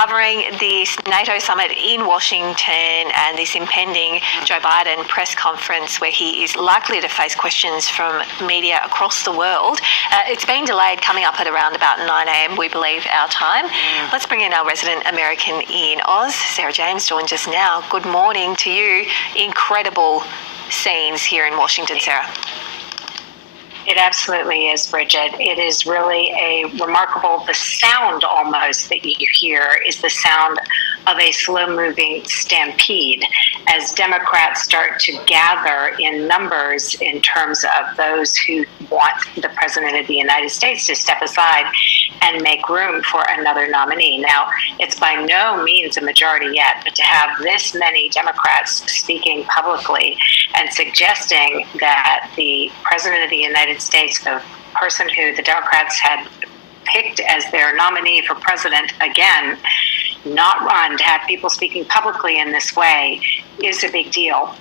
covering this NATO summit in Washington and this impending Joe Biden press conference where he is likely to face questions from media across the world. It's been delayed, coming up at around about 9 a.m, we believe, our time. Let's bring in our resident American in Oz. Sarah James joins us now. Good morning to you. Incredible scenes here in Washington, Sarah. It absolutely is, Bridget. It is really the sound almost that you hear is the sound of a slow-moving stampede as Democrats start to gather in numbers in terms of those who want the President of the United States to step aside and make room for another nominee. Now, it's by no means a majority yet, but to have this many Democrats speaking publicly and suggesting that the President of the United States, the person who the Democrats had picked as their nominee for president again, not run, to have people speaking publicly in this way is a big deal.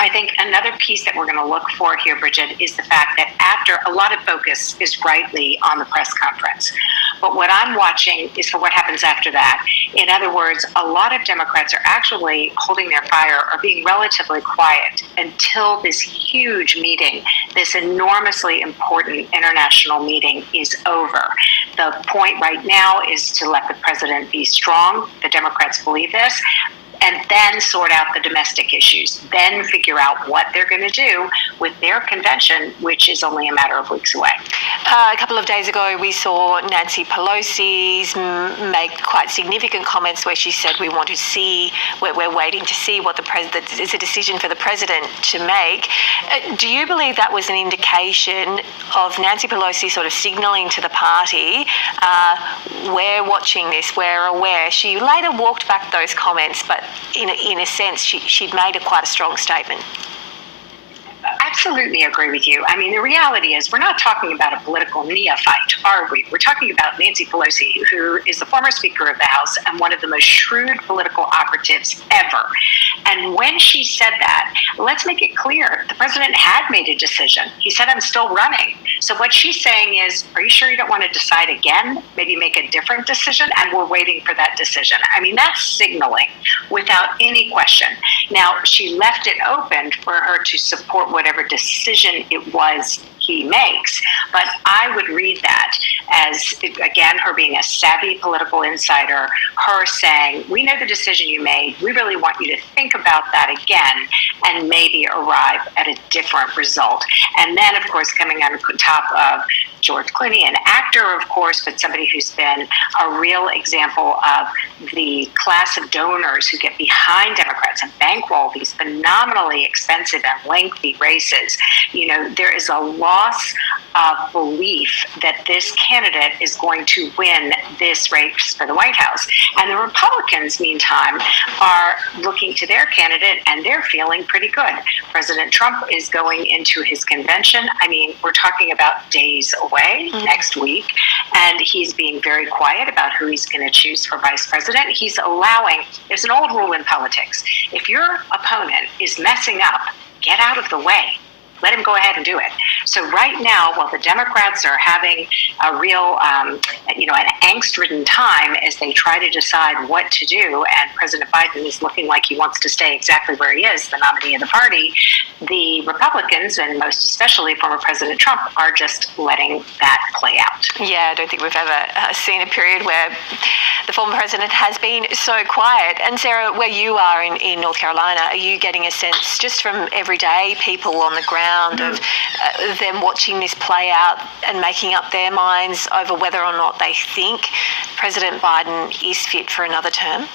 I think another piece that we're going to look for here, Bridget, is the fact that after a lot of focus is rightly on the press conference. But what I'm watching is for what happens after that. In other words, a lot of Democrats are actually holding their fire or being relatively quiet until this huge meeting, this enormously important international meeting, is over. The point right now is to let the president be strong. The Democrats believe this. And then sort out the domestic issues, then figure out what they're going to do with their convention, which is only a matter of weeks away. A couple of days ago, we saw Nancy Pelosi's make quite significant comments where she said we're waiting to see what it's a decision for the president to make. Do you believe that was an indication of Nancy Pelosi sort of signalling to the party, we're watching this, we're aware? She later walked back those comments, but in a sense, she'd made quite a strong statement. Absolutely agree with you. I mean, the reality is we're not talking about a political neophyte, are we? We're talking about Nancy Pelosi, who is the former Speaker of the House and one of the most shrewd political operatives ever. And when she said that, let's make it clear, the president had made a decision. He said, I'm still running. So what she's saying is, are you sure you don't want to decide again? Maybe make a different decision? And we're waiting for that decision. I mean, that's signaling without any question. Now, she left it open for her to support whatever decision it was he makes. But I would read that as, again, her being a savvy political insider, her saying, we know the decision you made. We really want you to think about that again and maybe arrive at a different result. And then, of course, coming on top of George Clooney, an actor, of course, but somebody who's been a real example of the class of donors who get behind Democrats and bankroll these phenomenally expensive and lengthy races. You know, there is a loss of belief that this candidate is going to win this race for the White House. And the Republicans, meantime, are looking to their candidate and they're feeling pretty good. President Trump is going into his convention. I mean, we're talking about days away, next week, and he's being very quiet about who he's going to choose for vice president. He's allowing, there's an old rule in politics, if your opponent is messing up, get out of the way. Let him go ahead and do it. So right now, while the Democrats are having a real, an angst-ridden time as they try to decide what to do, and President Biden is looking like he wants to stay exactly where he is, the nominee of the party, the Republicans, and most especially former President Trump, are just letting that play out. Yeah, I don't think we've ever seen a period where the former president has been so quiet. And Sarah, where you are in North Carolina, are you getting a sense just from everyday people on the ground of them watching this play out and making up their minds over whether or not they think President Biden is fit for another term?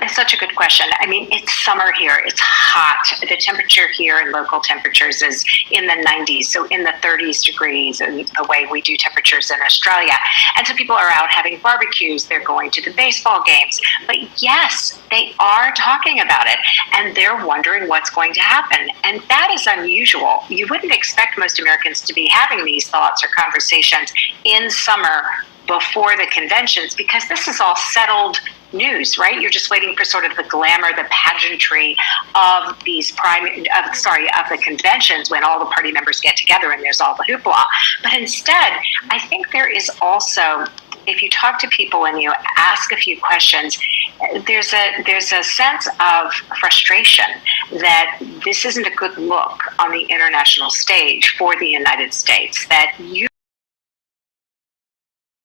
That's such a good question. I mean, it's summer here. It's hot. The temperature here in local temperatures is in the 90s, so in the 30s degrees, and the way we do temperatures in Australia. And so people are out having barbecues. They're going to the baseball games. But yes, they are talking about it, and they're wondering what's going to happen. And that is unusual. You wouldn't expect most Americans to be having these thoughts or conversations in summer before the conventions, because this is all settled news, right? You're just waiting for sort of the glamour, the pageantry of these of the conventions when all the party members get together and there's all the hoopla. But instead, I think there is also if you talk to people and you ask a few questions, there's a sense of frustration that this isn't a good look on the international stage for the United States, that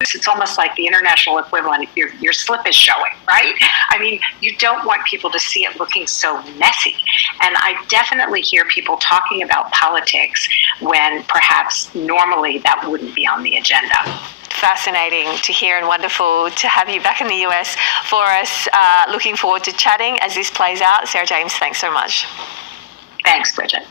it's almost like the international equivalent. Your slip is showing, right? I mean, you don't want people to see it looking so messy. And I definitely hear people talking about politics when perhaps normally that wouldn't be on the agenda. Fascinating to hear and wonderful to have you back in the US for us. Looking forward to chatting as this plays out. Sarah James, thanks so much. Thanks, Bridget.